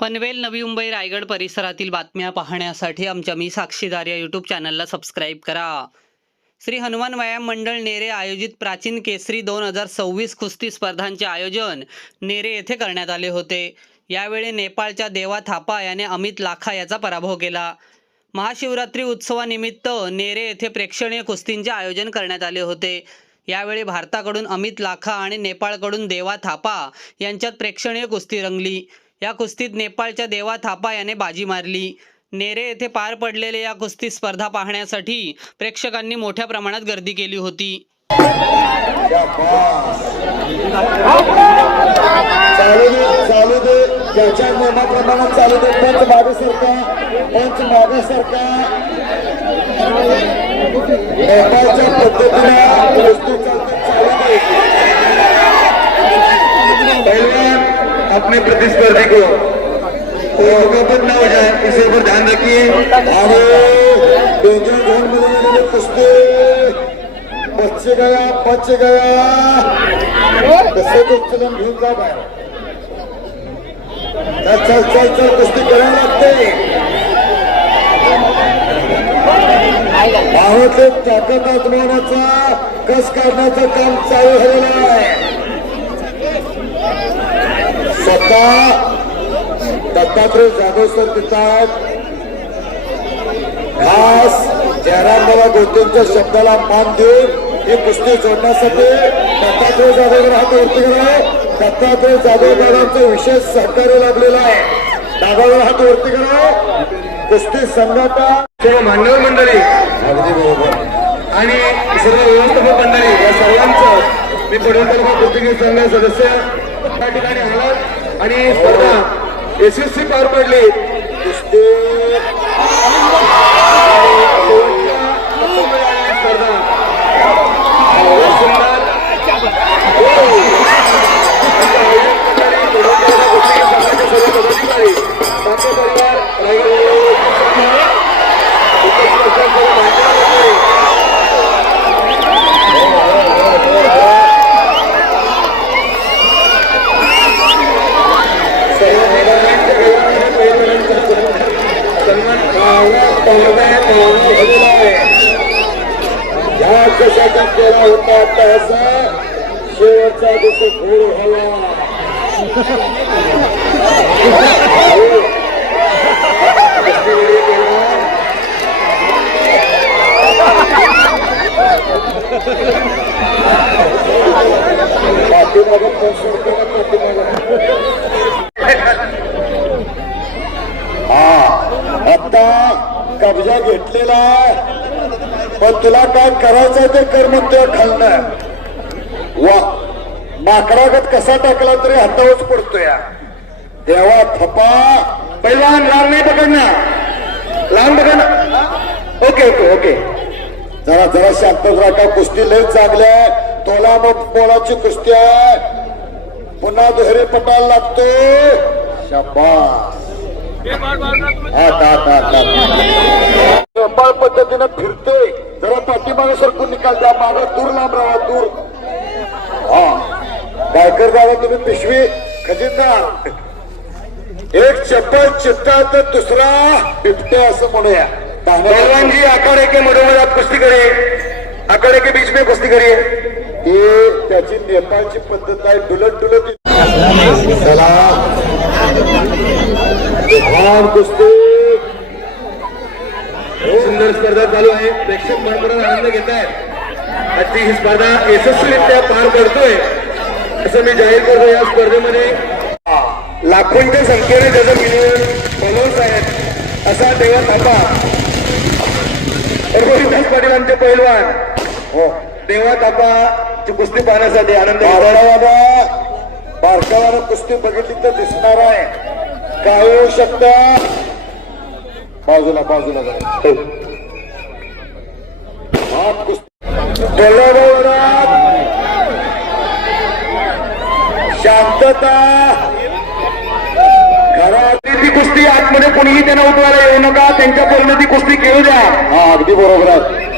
पनवेल, नवी मुंबई, रायगड परिसरातील बातम्या पाहण्यासाठी आमच्या मी साक्षीदार या यूट्यूब चॅनलला सबस्क्राईब करा। श्री हनुमान व्यायाम मंडळ नेरे आयोजित प्राचीन केसरी 2026 कुस्ती स्पर्धांचे आयोजन नेरे येथे करण्यात आले होते। यावेळी नेपाळच्या देवा थापा याने अमित लाखा याचा पराभव केला। महाशिवरात्री उत्सवानिमित्त नेरे येथे प्रेक्षणीय कुस्तींचे आयोजन करण्यात आले होते। यावेळी भारताकडून अमित लाखा आणि नेपाळकडून देवा थापा यांच्यात प्रेक्षणीय कुस्ती रंगली। या कुस्तीत नेपाळच्या देवा थापा याने बाजी मारली। नेरे येथे पार पडलेल्या या कुस्ती स्पर्धा पाहण्यासाठी प्रेक्षकांनी मोठ्या प्रमाणात गर्दी केली होती। चालू दे त्याच्या नियमाप्रमाणे चालू दे। पंच मागे सरका नेपाळच्या पद्धतीने कुस्ती चालू दे। पहलवान अपने प्रतिस्पर्धी को गलत ना हो जाए, इसे पर ध्यान रखिए। डेंजर जोन में कुश्ती बच गया कसं तो चलन घेऊन जा बाहेर। चल कुस्ती करायला लागते। भावाचे ताकद आजमावण्याचा कस काढण्याचं काम चालू झालेलं आहे। स्वतः दत्तात्रय जाधव सर देतात खास जयरामबाबा गोतेंच्या शब्दाला मान देऊन ही कुस्ती जोडण्यासाठी दत्तात्रय जाधव हात वरती करा। दत्तात्रय जाधव दादांचं विशेष सहकार्य लाभलेलं आहे। दादावर हात वरती करा। कुस्ती संघाचा सर्व मान्यवर मंडळी अगदी बरोबर आणि सर्व व्यवस्थापक मंडळी या सर्वांचं मी पडवलकर कुस्ती संघ सदस्य त्या ठिकाणी आलात आणि स्पर्धा यशस्वी पार पडली। कुस्ती स्पर्धा कशाचा केला होता तसा शेवटचा दिवस घोळ व्हावा। आता कब्जा घेतलेला पण तुला काय करायचं ते कर म्हणतोय खालनं। वा माकडागत कसा टाकला तरी हातावरच पडतोय। देवा थपा पहिलवान लांब नाही पकडणार, लांब पकडणार। ओके जरा शांतच राहा। कुस्ती लय चांगल्या तोला मग पोळाची कुस्ती आहे। पुन्हा दुहेरी पटायला लागतोय। शाबास नेपाळ पद्धतीनं फिरते। जरा पाठीमागे सरकून निकाल द्या। मागे दूर लांब राहा दूर। गायकर दादा तुम्ही पिशवी खजिनदार एक चप्पल चिट्टा तर दुसरा बिबटे असं म्हणूया। पहलवान जी आखाड़े के मधोमध आप कुश्ती करिए, आखाड़े के बीच में कुश्ती करिए। ये त्याची नेपाळची पद्धत आहे। डुलत चला कुस्ती सुंदर स्पर्धा चालू आहे। प्रेक्षक मनोरंजन आनंद घेत आहेत। आजची ही स्पर्धा यशस्वीरित्या पार पडतोय असं मी जाहीर करतो। या स्पर्धेमध्ये लाखोंच्या संख्येने ज्याचं मिलियन फॉलोअर्स आहेत असा देवा थापा विकास पाटील आमचे पैलवान देवा थापा कुस्ती पाहण्यासाठी आनंद बाबा बारकावानं कुस्ती बघितली तर दिसणार आहे। काय होऊ शकता बाजूला शांतता घरातली ती कुस्ती आतमध्ये कोणीही त्यांना उठवायला येऊ नका। त्यांच्या पूर्ण ती कुस्ती खेळू द्या। अगदी बरोबर आहे।